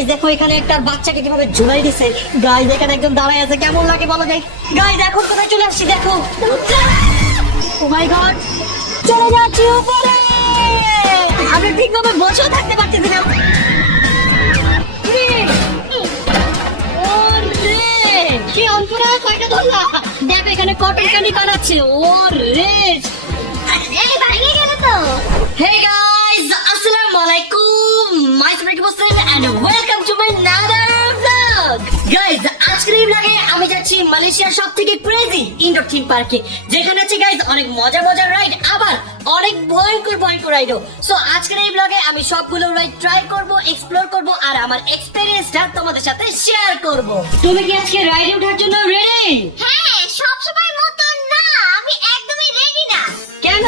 Guys দেখো এখানে একটা বাচ্চাকে কিভাবে ঝুলাই দিছে। গাইস এখানে একদম দাঁড়ায় আছে, কেমন লাগে বলো গাইস। গাইস এখন কোথায় চলে আসছি দেখো। ও মাই গড, চলে যাচ্ছি উপরে। আমি ঠিকভাবে বসেও থাকতে পারতেছি না। কি অন্তরা কয়টা ধরলা? দেখো এখানে কটন ক্যান্ডি বানাচ্ছে। ওরে এই ভাঙে গেল তো। Hey guys, Assalamualaikum. My name is Muslim and welcome to my another vlog. Guys, আজকের এই vlog-এ আমি যাচ্ছি মালয়েশিয়ার সবথেকে ক্রেজি ইনডোর থিম পার্কে, যেখানে আছে গাইস অনেক মজার রাইড, আবার অনেক ভয়ঙ্কর রাইডও। সো আজকের এই vlog-এ আমি সবগুলো রাইড ট্রাই করব, এক্সপ্লোর করব আর আমার এক্সপেরিয়েন্সটা তোমাদের সাথে শেয়ার করব। তুমি কি আজকে রাইডে ওঠার জন্য রেডি? হ্যাঁ, সব সময় মত না, আমি একদমই রেডি না। কেন?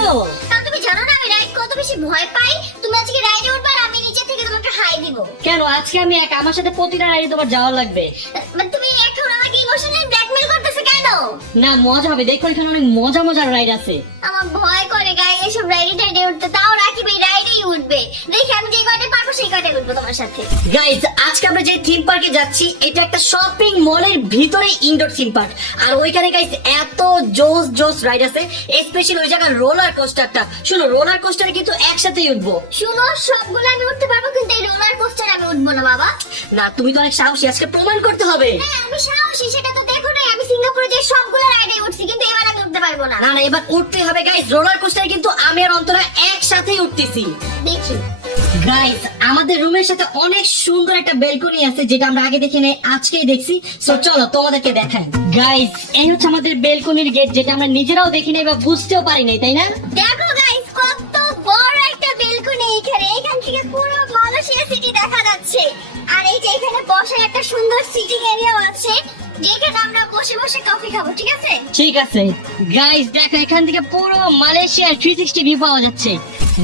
কারণ তুমি জানো না আমি রাইড কত বেশি ভয় পাই। তুমি আজকে রাইডে উঠবে আর আমি নিচে থেকে তোমাকে হাই দিব। কেন আজকে আমি একা, আমার সাথে প্রতিটা রাইডে তোমার যাওয়া লাগবে। মানে তুমি এখন আমাকে ইমোশনালি ব্ল্যাকমেল করতেছো কেন? না মজা হবে, দেখো এখানে অনেক মজার রাইড আছে। আমার ভয় করে গাইস এসব রাইডে উঠতে। তাও রাকিব এই রাইডেই উঠবে। দেখি আমি যে কয়টা পারবো সেই কয়টা উঠবো তোমার সাথে। গাইস আজকে আমরা যে থিম পার্কে যাচ্ছি এটা একটা শপিং মলের ভিতরে ইনডোর থিম পার্ক, আর ওইখানে গাইস এত জোস রাইড আছে, স্পেশালি ওই জায়গার রোলার কোস্টারটা। শুনো, রোলার কোস্টারে কিন্তু একসাথেই উঠবো। শুনো, সবগুলো আমি উঠতে পারবো কিন্তু এই রোলার কোস্টারে আমি উঠবো না বাবা। না তুমি তো অনেক সাহসী, আজকে প্রমাণ করতে হবে। হ্যাঁ আমি সাহসী, সেটা তো দেখো না, আমি সিঙ্গাপুরে যে সবগুলো রাইডে উঠছি কিন্তু এবার আমি উঠতে পারবো না। না এবার উঠতে হবে গাইস, রোলার কোস্টারে কিন্তু আমি আর অন্তরা একসাথেই উঠতেছি। দেখি গাইস আমাদের রুমের সাথে অনেক সুন্দর একটা বেলকনি আছে, যেটা আমরা আগে দেখি নাই, আজকেই দেখছি। সো চলো তোমাদেরকে দেখাই। গাইস এই হচ্ছে আমাদের বেলকনির গেট, যেটা আমরা নিজেরাও দেখি নাই বা বুঝতেও পারি নাই, তাই না? দেখো গাইস কত বড় একটা বেলকনি এখানে। এখান থেকে পুরো মালয়েশিয়া সিটি দেখা যাচ্ছে। আর এই যে এখানে বসার একটা সুন্দর সিটিং এরিয়াও আছে, যেখানে আমরা বসে কফি খাবো, ঠিক আছে? ঠিক আছে গাইস, দেখো এখান থেকে পুরো মালয়েশিয়ার 360 ভিউ পাওয়া যাচ্ছে।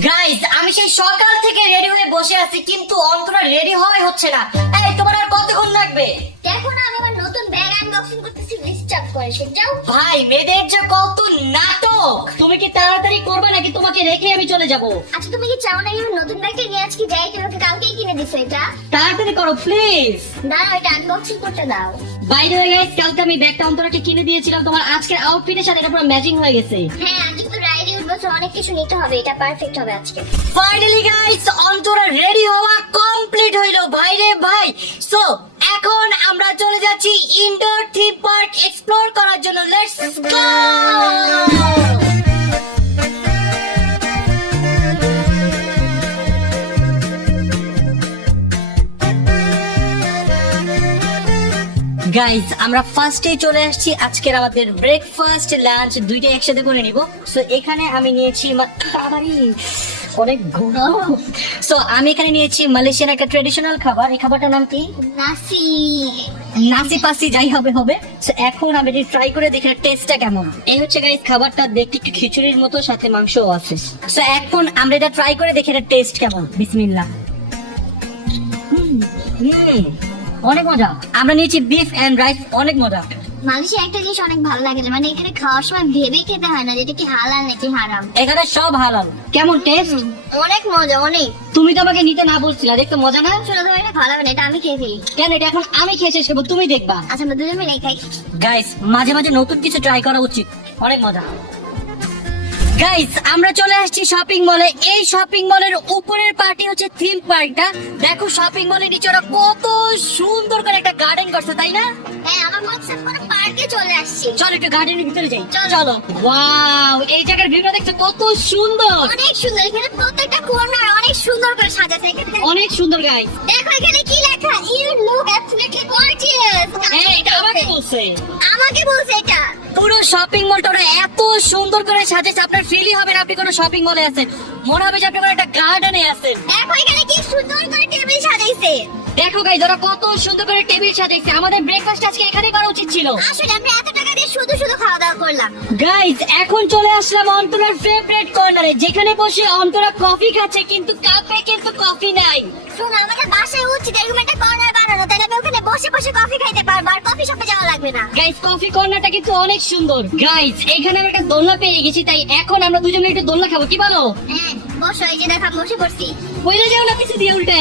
গাইস আমি সেই সকাল থেকে রেডি হয়ে বসে আছি, কিন্তু অন্তরা রেডি হচ্ছে না। এই তোমার আর কতক্ষণ লাগবে? দেখো না, আমি আমার নতুন ব্যাগ আনবক্সিং করতেছি, ডিস্টার্ব করে সে। যাও ভাই, মেয়েদের যে কত নাটক। তুমি কি তাড়াতাড়ি করবে নাকি তোমাকে রেখে আমি চলে যাব? আচ্ছা তুমি কি চাও না আমি নতুন ব্যাগটা নিয়ে আজকে যাই? তোমাকে কালকেই কিনে দিছো এটা। তাড়াতাড়ি করো প্লিজ। দাঁড়াও, এটা আনবক্সিং করতে দাও। বাই দ্য ওয়ে গাইস, কালকে আমি ব্যাগটা অন্তরাকে কিনে দিয়েছিলাম, তোমার আজকের আউটফিটের সাথে এটা পুরো ম্যাচিং হয়ে গেছে। হ্যাঁ আজকে তো রাইডে উঠবো, তো অনেক কিছু নিতে হবে, এটা পারফেক্ট হবে আজকে। ফাইনালি গাইস অন্তরা রেডি হওয়া কমপ্লিট হইলো ভাই রে ভাই। সো এখন আমরা চলে যাচ্ছি ইনডোর থিম পার্ক এক্সপ্লোর করার জন্য। Let's go. গাইস আমরা ফার্স্টে চলে আসছি, আজকের আমাদের ব্রেকফাস্ট লাঞ্চ দুইটা একসাথে করে নিব। সো এখানে আমি নিয়েছি অনেক গরম। সো আমি এখানে নিয়েছি মালয়েশিয়ান একটা ট্রেডিশনাল খাবার। এই খাবারটার নাম কি? নাসি পাসি যাই হবে। সো এখন আমি এটা ট্রাই করে দেখি টেস্টটা কেমন। এই হচ্ছে গাইস খাবারটা, দেখতে একটু খিচুড়ির মতো, সাথে মাংসও আছে। সো এখন আমরা এটা ট্রাই করে দেখি এটা টেস্ট কেমন। বিসমিল্লাহ। অনেক মজা। আমরা নিয়েছি বিফ এন্ড রাইস, অনেক মজা। মালয়েশিয়া একটা জিনিস অনেক ভালো লাগে, মানে এখানে খাওয়ার সময় ভেবে খেতে হয় না যেটা কি হালাল নাকি হারাম। এখানে সব হালাল। কেমন টেস্ট? অনেক মজা, অনেক। তুমি তো আমাকে নিতে না বলছিলা, দেখতে মজা না? শুনো তোমার এটা ভালো হবে না, এটা আমি খেয়ে ফেলি। কেন? এটা এখন আমি খেয়ে শেষ করবো, তুমি দেখবা। আচ্ছা আমরা দুজন মিলে খাই। গাইস মাঝে নতুন কিছু ট্রাই করা উচিত, অনেক মজা। গাইস আমরা চলে আসছি শপিং মলে। এই শপিং মলের উপরের পার্টি হচ্ছে থিম পার্কটা। দেখো শপিং মলের নিচে ওরা কত সুন্দর করে একটা গার্ডেন করছে, তাই না? হ্যাঁ আমার মনে হচ্ছে কোনো পার্কে চলে আসছি। চলো একটু গার্ডেনের ভিতরে যাই। চলো। ওয়াও, এই জায়গার ভিউটা দেখছো কত সুন্দর। অনেক সুন্দর, এখানে প্রত্যেকটা কর্নার অনেক সুন্দর করে সাজাছে। এখানে অনেক সুন্দর গাইস। দেখো এখানে কি লেখা, ইউ লুক অ্যাবসলিউটলি গর্জিয়াস। এই এটা আমাকে বলছে এটা। পুরো শপিং মলটা ওরা এত সুন্দর করে সাজিয়েছে, আপনার ফিলই হবে না আপনি কোনো শপিং মলে আছেন, মনে হবে যে আপনি কোনো একটা গার্ডেনে আছেন। দেখো এখানে কি সুন্দর করে টেবিল সাজাইছে। দেখো গাইস ওরা কত সুন্দর করে টেবিল সাজাইছে। আমাদের ব্রেকফাস্ট আজকে এখানেই করা উচিত ছিল। আসলে আমরা এত টাকা দিয়ে শুধু খাওয়া দাওয়া করলাম। গাইস এখন চলে আসলাম অন্তরার ফেভারিট কর্নারে, যেখানে বসে অন্তরা কফি খাচ্ছে, কিন্তু কাপে কিন্তু কফি নাই। শোনো আমাদের বাসায় উচিত এরকম একটা কর্নার বানানো, তাহলে আমি ওখানে বসে কফি খাইতে পারবো, আর কফি শপে যাওয়া লাগবে না। গাইস কফি কর্নারটা কিন্তু অনেক সুন্দর। গাইস এখানে আমরা একটা দোলনা পেয়ে গেছি, তাই এখন আমরা দুজনে একটু দোলনা খাবো, কি বলো? হ্যাঁ বসো, এই যে দেখো বসে পড়ছি। বইলে যাও না কিছু দিয়ে উল্টে।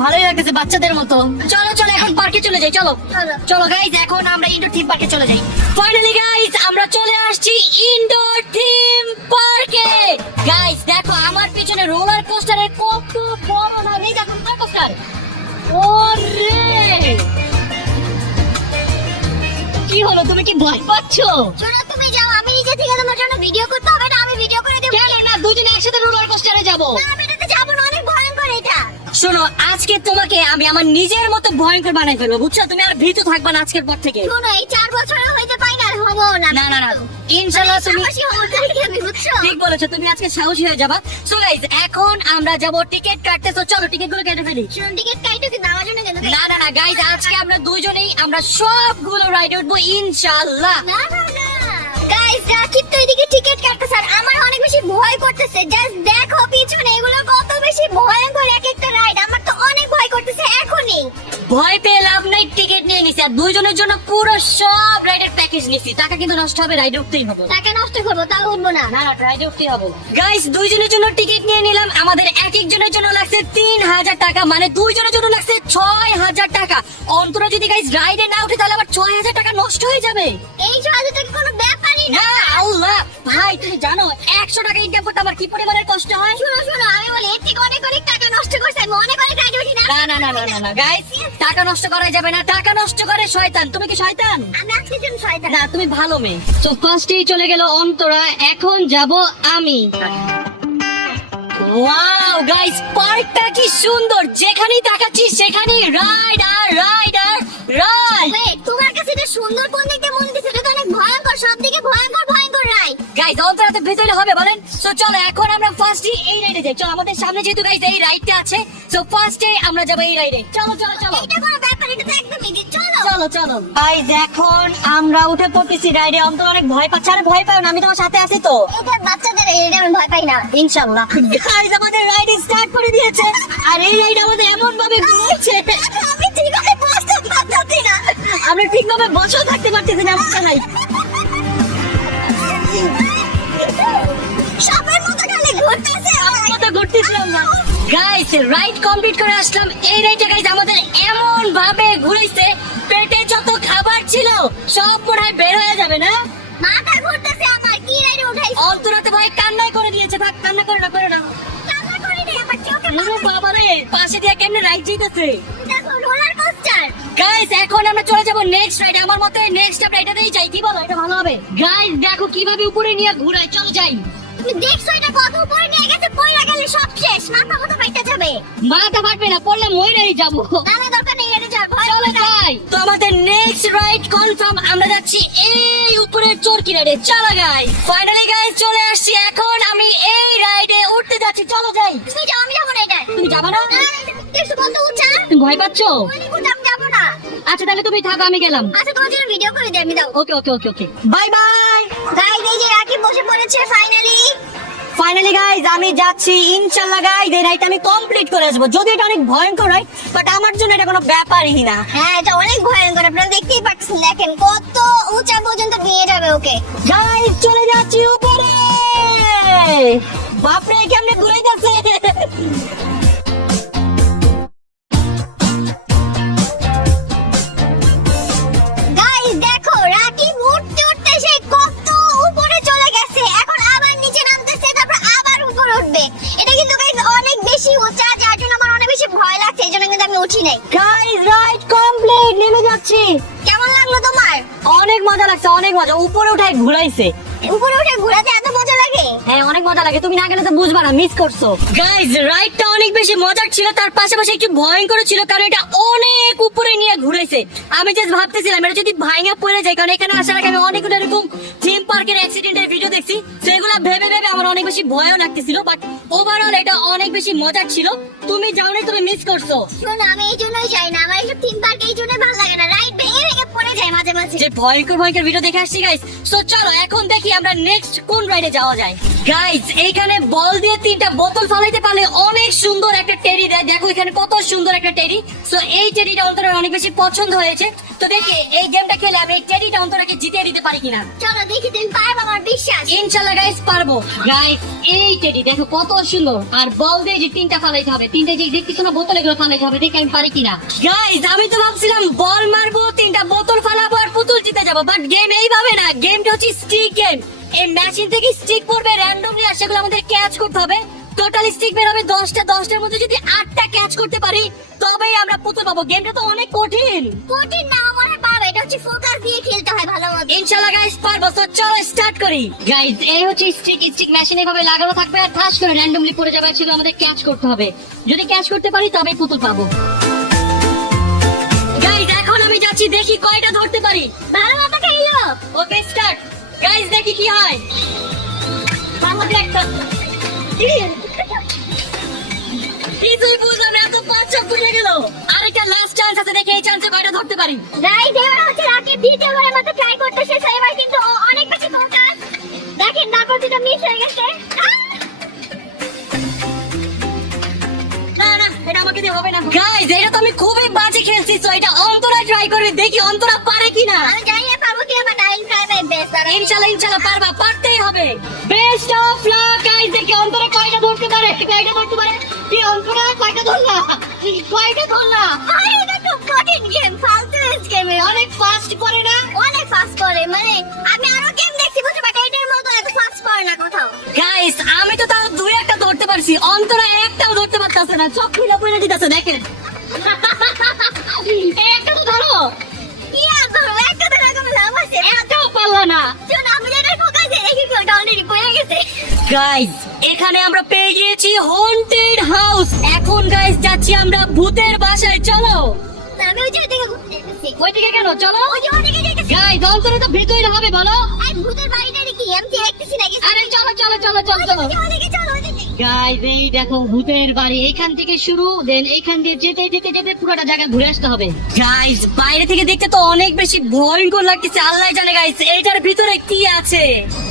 ভালোই লাগতেছে বাচ্চাদের মতো। চলো চলো এখন পার্কে চলে যাই, চলো চলো। চলো গাইজ এখন আমরা ইনডোর থিম পার্কে চলে যাই। ফাইনালি গাইজ আমরা চলে আসছি ইনডোর থিম পার্কে। গাইজ দেখো আমার পিছনে রোলার কোস্টারে কত বড় না, এই দেখো রোলার কোস্টার। ওরে কি হলো, তুমি কি ভয় পাচ্ছো? শোনো তুমি যাও, আমি নিজে থেকে তোমার জন্য ভিডিও করতে হবে না, আমি ভিডিও করে দেবো। কেন না, দুজনে একসাথে রোলার কোস্টারে যাবো। না, আমি এটাতে যাবো না, অনেক ভয়ঙ্কর এটা। শোনো আজকে তোমাকে আমি আমার নিজের মতো ভয়ঙ্কর বানাই ফেলবো, বুঝছো? তুমি আর ভীতু থাকবা না আজকের পর থেকে। শোনো এই 4 বছরে হইতে পাই না, হবো না। না না না ইনশাআল্লাহ তুমি সাহসী হবো তাই আমি, বুঝছো? ঠিক বলেছো, তুমি আজকে সাহসী হয়ে যাবা। সো গাইস এখন আমরা যাব টিকিট কাটতে, তো চলো টিকিট গুলো কেটে ফেলি। শোনো টিকিট কাইটো কিন্তু আমার জন্য কেন? না না না গাইস আজকে আমরা দুইজনেই আমরা সবগুলো রাইডে উঠবো ইনশাআল্লাহ। না না না গাইস, রাকিব তো এদিকে টিকিট কাটতেছে আর আমার অনেক বেশি ভয় করতেছে। জাস্ট দেখো পিছনে এগুলো কত বেশি ভয়ঙ্কর এক একটা রাইড, আমার তো অনেক ভয় করতেছে এখনই। ভয় পেয়ে লাভ নাই, টিকিট নিয়ে নিছি আর দুইজনের জন্য পুরো সব রাইডের প্যাকেজ নিছি। টাকা কিন্তু নষ্ট হবে, রাইডে উঠতেই হবে। টাকা নষ্ট করবো তাও উঠবো না। না না রাইডে উঠতেই হবে। গাইস দুইজনের জন্য টিকিট নিয়ে নিলাম, আমাদের এক একজনের জন্য লাগছে 3000 টাকা, মানে দুইজনের জন্য লাগছে 6000 টাকা। অন্তরা যদি গাইস রাইডে না উঠে তাহলে আবার 6000 টাকা নষ্ট হয়ে যাবে। এই 6000 টাকা কোনো ব্যাপারই না। না আল্লাহ ভাই তুমি জানো 100 টাকা ইনকাম করতে আমার কি পরিমাণের কষ্ট হয়। শোনো শোনো, আমি বলি এর থেকে অনেক অনেক টাকা নষ্ট করছে, আমি অনেক অনেক রাইড উঠি না। না না না না না গাইস টাকা নষ্ট করা যাবে না, টাকা নষ্ট করে শয়তান। তুমি কি শয়তান? আমি আজকে যেন শয়তান। না তুমি ভালো মেয়ে। তো ফার্স্টেই চলে গেল অন্তরা, এখন যাব আমি। ওয়াও গাইস পার্কটা কি সুন্দর, যেখানেই তাকাচ্ছি সেখানেই রাইড আর রাইড আর রাইড। ওয়েট, তোমার কাছে এটা সুন্দর কোন দিকে মন দিছে? এটা তো অনেক ভয়ঙ্কর, সবদিকে ভয়ঙ্কর ভয়ঙ্কর রাইড। গাইস অন্তরাতে ভেতরে হবে বলেন। সো চলো এখন আমরা ফার্স্টে এই রাইডে যাই। চলো আমাদের সামনে যেহেতু গাইস এই রাইডটা আছে, সো ফার্স্টে আমরা যাব এই রাইডে। চলো চলো চলো এটা কোনো ব্যাপার, এটা তো একদম ইজি। চলো চলো চলো গাইস এখন আমরা উঠে পড়তেছি রাইডে। অন্তর অনেক ভয় পাচ্ছে। আরে ভয় পাও না, আমি তোমার সাথে আছি তো। এটা বাচ্চাদের, এটা আমি ভয় পাই না। ইনশাআল্লাহ গাইস আমাদের রাইড স্টার্ট করে দিয়েছে আর এই রাইড আমাদের এমন ভাবে ঘুরছে আমি ঠিকভাবে বসতে পারছি না। আমরা ঠিকভাবে বসেও থাকতে পারতেছি না। বুঝছো নাই সবার মতো খালি ঘুরতেছে। কত ঘুরতেছিলাম না। গাইস রাইড কমপ্লিট করে আসলাম। এই রাইডে গাইস আমাদের এমন ভাবে ঘুরাইছে, পেটে যত খাবার ছিল সব মনে হয় বের হয়ে যাবে না। মাথা ঘুরতেছে আমার, কি রাইডে উঠাইছে? অন্তরাতে ভাই কান্নাই করে দিয়েছে। থাক কান্না করে না করে না। কান্না করি না, আমার চোখে ওরে বাবা রে পাশে দিয়ে কেমনে রাইড জিতেছে। দেখো রোলার কোস্টার। গাইস এখন আমরা চলে যাব নেক্সট রাইডে। আমার মতে নেক্সট আমরা এটাতেই যাই, কি বলো? এটা ভালো হবে। গাইস দেখো কিভাবে উপরে নিয়ে ঘুরায়, চলো যাই। তুমি দেখছো এটা কত উপরে নিয়ে গেছে? পয়লা গেলে সব শেষ, মাথা মতো ফাইটা যাবে। মাথা ফাটবে না, পড়লে মইরেই যাবো। না না দরকার নেই, এটা যার ভয় চলো হবে না। যাই। তো আমাদের নেক্সট রাইড কনফার্ম, আমরা যাচ্ছি এই উপরের চরকি রাইডে। চলো গাইস ফাইনালি গাইস চলে আসছি, এখন আমি এই রাইডে উঠতে যাচ্ছি। চলো যাই। তুমি যাও, আমি যাবো না এটা। তুমি যাবে না? দেখছো কত উঁচা? তুমি ভয় পাচ্ছো? অনেক উঁচা, আমি যাবো না। আচ্ছা তাহলে তুমি থাকো, আমি গেলাম। আচ্ছা তোমার জন্য ভিডিও করে দিই, আমি দাও। ওকে ওকে ওকে ওকে বাই বাই। গাইস এই যে রাকিব বসে পড়েছে ফাইনালি। ফাইনালি গাইজ আমি যাচ্ছি ইনশাআল্লাহ। গাইজ এই রাইড আমি কমপ্লিট করে আসবো, যদি এটা অনেক ভয়ঙ্কর হয় বাট আমার জন্য এটা কোনো ব্যাপারই না। হ্যাঁ এটা অনেক ভয়ঙ্কর, আপনারা দেখতেই পাচ্ছেন। দেখেন কত উঁচা পর্যন্ত নিয়ে যাবে ওকে। গাইজ চলে যাচ্ছি উপরে। বাপরে কেমনে ঘুরাইতেছে। গাইস দেখো রাকিব উঠতে উঠতে সে কত উপরে চলে গেছে, এখন আবার নিচে নামতেছে, তারপর আবার উপরে উঠবে। এটা কিন্তু গাইস অনেক বেশি উঁচা, যার জন্য আমার অনেক বেশি ভয় লাগছে, এই জন্য কিন্তু আমি উঠি নাই। গাইজ রাইড কমপ্লিট, নেমে যাচ্ছি। কেমন লাগলো তোমার? অনেক মজা লাগছে, অনেক মজা। উপরে উঠায় ঘুরাইছে। উপরে উঠে ঘোরাতে এত মজা লাগে? হ্যাঁ অনেক মজা লাগে, তুমি না গেলে তো বুঝবা না, মিস করছো। গাইজ রাইডটা অনেক বেশি মজার ছিল, তার পাশাপাশি একটু ভয়ঙ্কর ছিল, কারণ এটা অনেক উপরে নিয়ে ঘুরাইছে। আমি জাস্ট ভাবতেছিলাম এটা যদি ভাঙা পড়ে যায়, কারণ এখানে আসার আগে আমি অনেকগুলো এরকম থিম পার্কের অ্যাক্সিডেন্টের ভিডিও দেখছি, সেগুলো ভেবে ভেবে আমার অনেক বেশি ভয়ও লাগতেছিল। বাট ওভারঅল এটা অনেক বেশি মজার ছিল। তুমি যাও না, তুমি মিস করছো। শোনো আমি এই জন্যই যাই না, আমার এইসব থিম পার্ক এই জন্যই ভালো লাগে না, রাইড ভেঙে ভেঙে পড়ে যায় মাঝে মাঝে। যে ভয়ঙ্কর ভয়ঙ্কর ভিডিও দেখে আসছি গাইস। সো চলো এখন দেখি আমরা নেক্সট কোন রাইডে যাওয়া যায়। গাইস এইখানে বল দিয়ে 3টা বোতল ফালাইতে পারলে অনেক সুন্দর একটা টেডি দেয়। দেখো এখানে কত সুন্দর একটা টেডি। সো এই টেডিটা অন্তরের অনেক বেশি পছন্দ হয়েছে। তো দেখি এই গেমটা খেলে আমি এই টেডিটা অন্তরকে জিতিয়ে দিতে পারি কিনা। চলো দেখি তুমি পারবে, আমার বিশ্বাস। ইনশাআল্লাহ গাইস পারবো। গাইস এই টেডি দেখো কত সুন্দর, আর বল দিয়ে যে 3টা ফালাইতে হবে, 3টা যে দেখতেছো না বোতল, এগুলো ফালাইতে হবে। দেখি আমি পারি কিনা। গাইস আমি তো ভাবছিলাম বল মারবো, 3টা বোতল ফালাবো আর পুতুল জিতে যাবো, বাট গেম এইভাবে না। গেমটা হচ্ছে স্টিক গেম। এই মেশিন থেকে স্টিক পড়বে র্যান্ডমলি, আর সেগুলো আমাদের ক্যাচ করতে হবে। টোটাল স্টিক বের হবে 10টা, 10টার মধ্যে যদি 8টা ক্যাচ করতে পারি তবেই আমরা পুতুল পাবো। গেমটা তো অনেক কঠিন। কঠিন না, মনে পারবে। এটা হচ্ছে ফোকাস দিয়ে খেলতে হয় ভালো মতো। ইনশাআল্লাহ গাইস পারবো। তো চলো স্টার্ট করি। গাইস এই হচ্ছে স্টিক মেশিন এভাবে লাগানো থাকবে আর ঠাস করে র্যান্ডমলি পড়ে যাবে, সেগুলো আমাদের ক্যাচ করতে হবে। যদি ক্যাচ করতে পারি তবেই পুতুল পাবো। গাইস এখন আমি যাচ্ছি, দেখি কয়টা ধরতে পারি। ভালো মতো খেলো। Okay start. গাইস দেখি কি হয়। আমাদের একটা কিছুই বুঝলাম না, এত 5 ফুটে গেল। আরেকটা লাস্ট চান্স আছে, দেখি এই চান্সে কয়টা ধরতে পারি। রাইট, এবার হচ্ছে রাকেট দ্বিতীয়বারের মতো ট্রাই করতেছে। এবার কিন্তু ও অনেক বেশি ফোকাস। দেখেন তারপর যেটা মিস হয়ে গেছে। না না, এটা আমাকে দিয়ে হবে না। গাইস এটা তো আমি খুবই বাজে খেলছি। সো এটা অন্তরা ট্রাই করবে, দেখি অন্তরা পারে কিনা। আমি জানি না পারবো কি, আমার ডাইং ট্রাই মাই বেস্ট। ইনশাআল্লাহ পারবা, পারতেই হবে। Best of luck. গাইস দেখি অন্তরা কয়টা ধরতে পারে, কয়টা ধরতে পারে। কি অন্তরা কয়টা ধরলা, কয়টা ধরলা। আরে এটা খুব কঠিন গেম, ফালতু গেম। অনেক ফাস্ট করে না? অনেক ফাস্ট করে, মানে আমি আরো গেম দেখছি বুঝতে, বাট এটার মতো এত ফাস্ট করে না কোথাও। গাইস আমি তো তাও 2-1টা ধরতে পারছি, অন্তরা একটাও ধরতে পারতাছে না। চোখ খুলে পড়ে দিতেছে, দেখেন। একটা তো ধরো। কি আর ধরবো, একটা ধরে কোনো লাভ আছে? একটাও পারলা না। শোন, আমি যেটা ফোকাসে রেখে ওটা অলরেডি পড়ে গেছে। গাইস এখানে আমরা পেয়ে গিয়েছি হন্টেড হাউস। এখন গাইস যাচ্ছি আমরা ভূতের বাসায়। চলো। আমি ওই জায়গা থেকে ঘুরতে যেতেছি। ওইদিকে কেন? চলো। ওই যে ওদিকে যেতেছি। গাইস অন্তরে তো ভিতরে হবে, বলো। আর ভূতের বাড়িটা কি আমি দেখতেছি নাকি? আরে চলো চলো চলো চলো চলো। ওদিকে চলো, ওদিকে। গাইস এই দেখো ভূতের বাড়ি, এইখান থেকে শুরু, দেন এইখান দিয়ে যেতে যেতে যেতে পুরোটা জায়গা ঘুরে আসতে হবে। গাইস বাইরে থেকে দেখতে তো অনেক বেশি ভয়ঙ্কর লাগতেছে, আল্লাহ জানে গাইস এইটার ভিতরে কি আছে।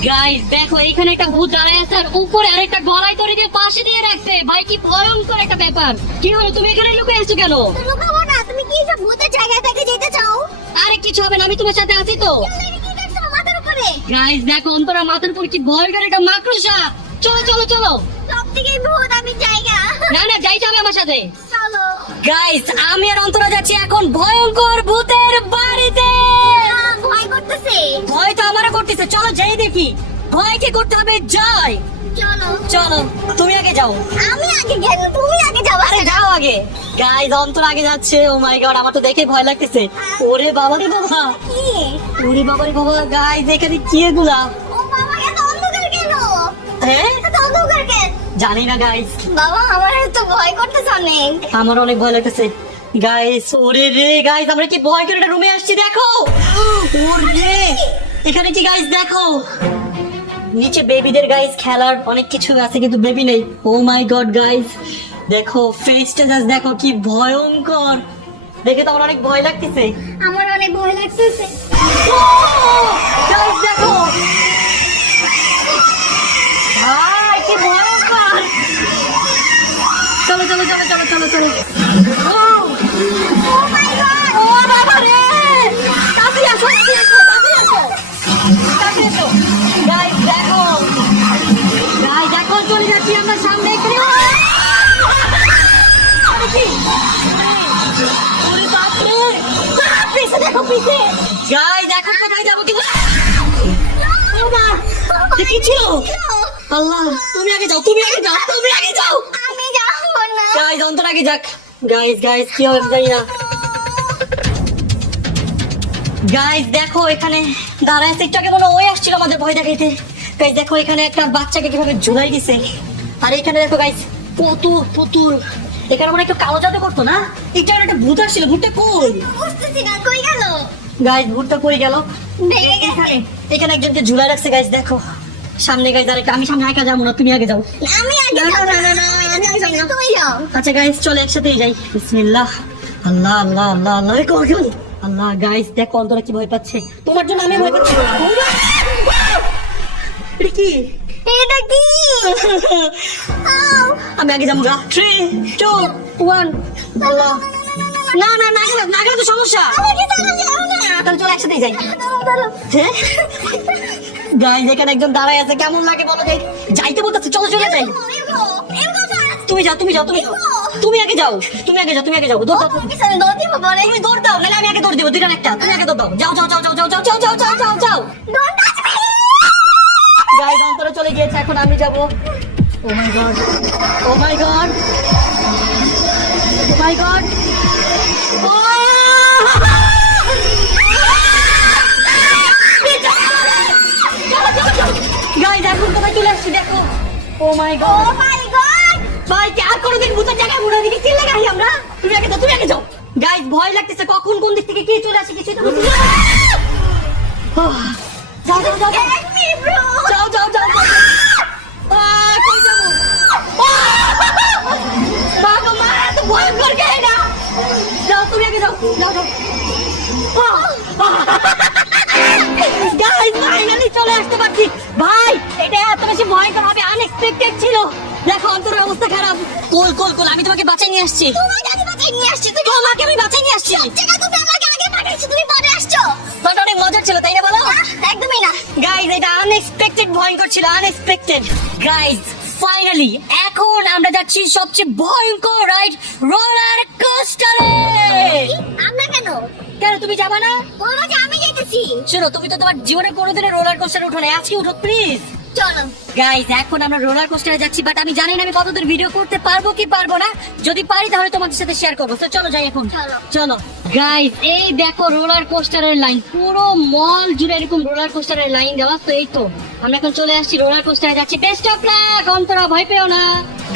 গাইস দেখো এইখানে একটা ভূত দাঁড়ায় আছে, আর উপরে আরেকটা গলায় তরে দিয়ে পাশে দিয়ে রাখছে। ভাই কি ভয়ঙ্কর একটা ব্যাপার। কি হলো, তুমি এখানে লুকিয়ে আছো কেন? তো লুকাবো না, তুমি কি সব ভূতের জায়গা থেকে যেতে চাও? আরে কিছু হবে না, আমি তোমার সাথে আছি তো। তুমি কি দেখছো মাথার উপরে? গাইস দেখো অন্তরা মাথার উপর কি ভয়ঙ্কর একটা মাকড়সা। চলো চলো চলো। সব থেকে ভূত, আমি জায়গা। না না, যাইতে হবে আমার সাথে। চলো। গাইস আমি আর অন্তরা যাচ্ছি এখন ভয়ঙ্কর ভূতের বাড়িতে। ভয় করতেছে। ভয় তো আমারও করতেছে, চলো যাই দেখি। ভয় কি করতে হবে, যাই। চলো। চলো তুমি আগে যাও। আমি আগে গেল, তুমি আগে যাও। আরে যাও আগে। গাইস অন্তর আগে যাচ্ছে। ও মাই গড, আমার তো দেখে ভয় লাগতেছে। ওরে বাবা রে বাবা, কি? ওরে বাবা রে বাবা। গাইস এখানে কি এগুলা? ও বাবা, এত অন্ধকার কেন? হ্যাঁ এত অন্ধকার কেন? জানি না গাইস, বাবা আমার তো ভয় করতেছে অনেক। আমার অনেক ভয় লাগতেছে। গাইস ওরে রে, গাইস আমরা কি ভয় করে একটা রুমে আসছি, দেখো। ওরে এখানে কি গাইস দেখো, নিচে বেবিদের গাইস খেলার অনেক কিছু আছে, কিন্তু বেবি নেই। ও মাই গড গাইস দেখো ফেসটা জাস্ট দেখো, কি ভয়ঙ্কর। দেখে তো আমার অনেক ভয় লাগতেছে। আমার অনেক ভয় লাগতেছে। গাইস দেখো, ভাই কি ভয়ঙ্কর। চলো চলো চলো চলো চলো চলো। ও মাই গড, ও বাবা রে, তাড়াতাড়ি আসো, তাড়াতাড়ি আসো, তাড়াতাড়ি আসো। গাইস দেখো, গাইস দেখো চলে যাচ্ছি আমরা সামনে। এখানে আরে কি, ওরে বাপ রে, পিছে দেখো পিছে। গাইস দেখো কোথায় যাবো, কি ও মা, এ কি ছিল? আল্লাহ তুমি আগে যাও, তুমি আগে যাও, তুমি আগে যাও। আমি যাবো না। গাইস অন্তর আগে যাক। গাইস গাইস কি হবে জানি না। গাইস দেখো এখানে দাঁড়ায় আছে, একটু আগে মনে হয় ওই আসছিল আমাদের ভয় দেখাইতে। গাইস দেখো এখানে একটা বাচ্চাকে কিভাবে ঝুলাই দিছে। আর এখানে দেখো গাইস পুতুল পুতুল, এখানে মনে হয় একটু কালো জাদু করতো না। এটা একটা ভূত আসছিল, ভূতটা কই? বুঝতেছি না কই গেল। গাইস ভূতটা কই গেল? ভেঙে গেছে। এখানে এখানে একজনকে ঝুলাই রাখছে গাইস দেখো সামনে। গাইস আরেকটা, আমি সামনে একা যাবো না, তুমি আগে যাও। আমি আগে না, যাবো না, না, না, আমি আগে যাবো, তুমি যাও। আচ্ছা গাইস চলো একসাথেই যাই। বিসমিল্লাহ। আল্লাহ আল্লাহ আল্লাহ আল্লাহ। কই কই আল্লাহ গাইস দেখো অন্তরা কি ভয় পাচ্ছে, তোমার জন্য আমি ভয় পাচ্ছি। এটা কি? এটা কি? আমি আগে যাবো গা। 3, 2, 1 আল্লাহ। না না না না গেলে তো সমস্যা। আমাকে চলে যাও না। তাহলে চলো একসাথে যাই। চলো। হ্যাঁ গাইস এখানে একজন দাঁড়ায় আছে, কেমন লাগে বলো যাই। যাইতে বলতেছে চলো চলে যাই। তুমি যাও তুমি যাও তুমি যাও। তুমি আগে যাও তুমি আগে যাও তুমি আগে যাও। দৌড় দাও তুমি দৌড় দাও, নাহলে আমি আগে দৌড় দিব। দুইটা একটা, তুমি আগে দৌড় দাও। যাও যাও যাও যাও যাও যাও যাও যাও যাও যাও। গাইস অন্তরে চলে গিয়েছে, এখন আমি যাব। ও মাই গড ও মাই গড ও মাই গড। গাইস এখন কোথায় চলে আসছি দেখো। ও মাই গড ভাই কি আর কোনোদিন ভূতের জায়গায় মুড়া দিকে চিল্লে গাই আমরা। তুমি আগে যাও তুমি আগে যাও। গাইস ভয় লাগতেছে, কখন কোন দিক থেকে কে চলে আসে কিছুই তো বুঝতে পারছি না। যাও যাও যাও যাও যাও যাও যাও যাও। কই যাবো? বাবা মা এত ভয়ঙ্কর কে না। যাও তুমি আগে যাও যাও যাও। গাইস ফাইনালি চলে আসতে পারছি। ভাই এটা এত বেশি ভয়ঙ্কর হবে আনএক্সপেক্টেড ছিল। দেখো অন্তরের অবস্থা খারাপ। কোল কোল কোল আমি তোমাকে বাঁচাই নিয়ে আসছি। তোমাকে আমি বাঁচাই নিয়ে আসছি। বাট অনেক মজার ছিল তাই না বলো? একদমই না। গাইস এটা আনএক্সপেক্টেড ভয়ঙ্কর ছিল আনএক্সপেক্টেড। গাইস ফাইনালি এখন আমরা যাচ্ছি সবচেয়ে ভয়ঙ্কর রাইড রোলার কোস্টারে। আমরা কেন? কেন তুমি যাবা না? বলবো যে আমি যেতেছি। শোনো তুমি তো তোমার জীবনে কোনোদিনও রোলার কোস্টারে উঠো না, আজকে উঠো প্লিজ। চলো। গাইস এখন আমরা রোলার কোস্টারে যাচ্ছি, বাট আমি জানি না আমি কতদূর ভিডিও করতে পারবো কি পারবো না। যদি পারি তাহলে তোমাদের সাথে শেয়ার করবো। তো চলো যাই এখন। চলো। চলো গাইস এই দেখো রোলার কোস্টারের লাইন, পুরো মল জুড়ে এরকম রোলার কোস্টারের লাইন দেওয়া। তো এই তো আমরা এখন চলে আসছি রোলার কোস্টারে যাচ্ছি। বেস্ট অফ লাক, অন্তরা ভয় পেও না।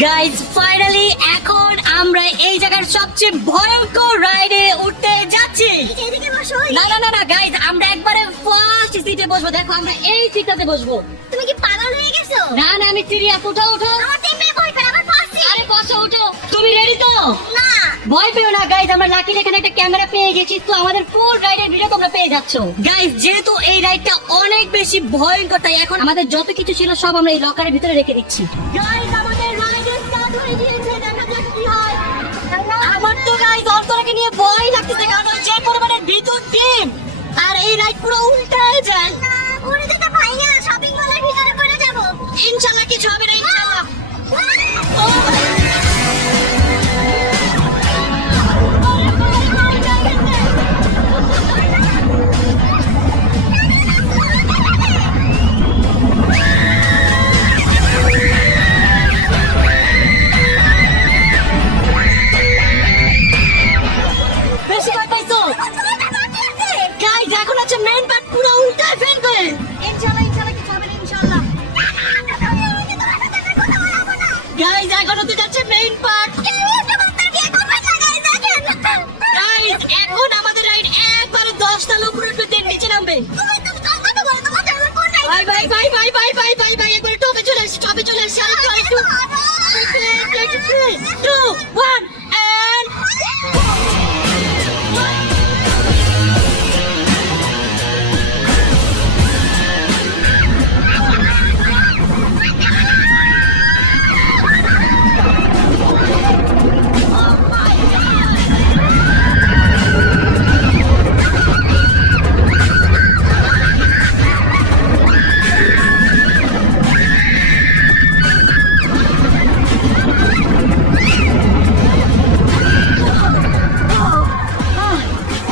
গাইস ফাইনালি এখন আমরা এই জায়গার সবচেয়ে ভয়ঙ্কর রাইডে উঠতে যাচ্ছি। এদিকে বসো। না না না না গাইস আমরা একবারে ফার্স্ট সিটে বসবো। দেখো আমরা এই সিটটাতে বসবো। তুমি কি পাগল হয়ে গেছো? না না আমি সিরিয়াস। উঠো উঠো। আমার টিমে ভয় করে আমার পাশে। আরে বসো উঠো। তুমি রেডি তো? না। ভয় পেও না গাইস, আমরা লাকিলি এখানে একটা ক্যামেরা পেয়ে গেছি, তো আমাদের ফুল রাইডের ভিডিও তোমরা পেয়ে যাচ্ছো। গাইস যেহেতু এই রাইডটা অনেক বেশি ভয়ঙ্কর তাই এখন আমাদের যত কিছু ছিল সব আমরা এই লকারের ভিতরে রেখে দিচ্ছি। গাইস আমাদের রাইড স্টার্ট হয়ে গিয়েছে, দেখা যাক কি হয়। আমার তো গাইস অন্তরাকে নিয়ে ভয় লাগতেছে, কারণ ওই যে পরিমাণের বিদ্যুৎ টিম আর এই রাইড পুরো উল্টায় যায়। না, পড়ে যেতে পারি না। শপিং মলের ভিতরে পড়ে যাবো। ইনশাআল্লাহ কিছু হবে না ইনশাআল্লাহ। বেশি ভয় পাইছো? গাইস এখন আছে মেইন পার্ট পুরো উল্টায় ফেলবে। ইনশাআল্লাহ ইনশাআল্লাহ কিছু হবে না ইনশাআল্লাহ। গাইস এখনো তো যাচ্ছে মেইন পার্ট। গাইস এখন আমাদের রাইড একবারে 10 তলা উপরে উঠবে, দেন নিচে নামবে। Bye bye bye bye bye bye bye bye. একবারে টপে চলে আসছি টপে চলে আসছি। আর একটু 3 2 1 এন্ড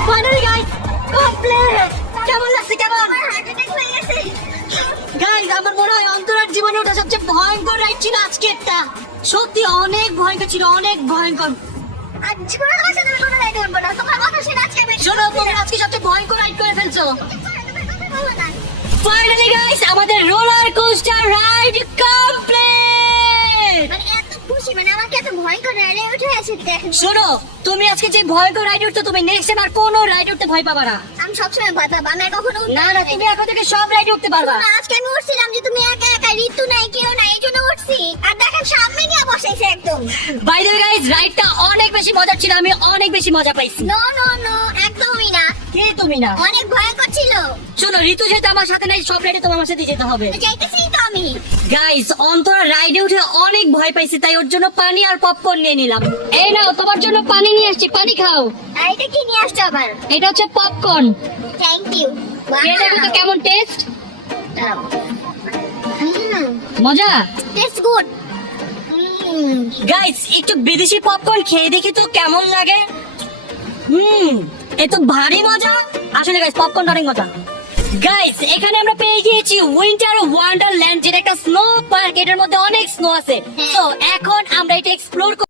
ফাইনালি গাইস কমপ্লিট। কেমন লাগছে কেমন? গাইস আমার মনে হয় অন্তরার জীবনে ওটা সবচেয়ে ভয়ঙ্কর রাইড ছিল আজকেরটা। সত্যি অনেক ভয়ঙ্কর ছিল, অনেক ভয়ঙ্কর। শোনো তুমি আজকে সবচেয়ে ভয়ঙ্কর রাইড করে ফেলছো। ফাইনালি গাইস আমাদের রোলার কোস্টার রাইড কমপ্লিট। শোনো তুমি আজকে যে ভয়ঙ্কর রাইড উঠছো, তুমি নেক্সট টাইম আর কোনো রাইড উঠতে ভয় পাবা না। আমি সবসময় ভয় পাবো, আমি আর কখনো উঠতে না না পারি তুমি এখন থেকে সব রাইড উঠতে পারবা। না, আজকে আমি উঠছিলাম যে তুমি একা একা, ঋতু নাই কেউ নাই, এই জন্য উঠছি। আর দেখেন সামনে নিয়ে বসাইছে একদম। বাই দ্য ওয়ে গাইস রাইডটা অনেক বেশি মজার ছিল, আমি অনেক বেশি মজা পাইছি। নো নো নো, একদমই না। তুমি না। অনেক ভয়ঙ্কর ছিল। শোনো, ঋতু যেহেতু আমার সাথে নাই, সব রাইডে তোমার সাথে যেতে হবে। যাইতেছি তো আমি। গাইস, অন্তরা রাইডে উঠে অনেক ভয় পাইছে, তাই ওর জন্য পানি আর পপকর্ন নিয়ে নিলাম। এই নাও, তোমার জন্য পানি নিয়ে আসছি, পানি খাও। আর এটা কি নিয়ে আসছো আবার? এটা হচ্ছে পপকর্ন। Thank you. খেয়ে দেখো তো কেমন টেস্ট। মজা? Taste good. গাইস, একটু বিদেশি পপকর্ন খেয়ে দেখি তো কেমন লাগে। এ তো ভারী মজা। আসলে গাইস, পপকর্ন অনেক মজা। গাইস, এখানে আমরা পেয়ে গিয়েছি উইন্টার ওয়ান্ডারল্যান্ড, যেটা একটা স্নো পার্ক। এটার মধ্যে অনেক স্নো আছে। তো এখন আমরা এটা এক্সপ্লোর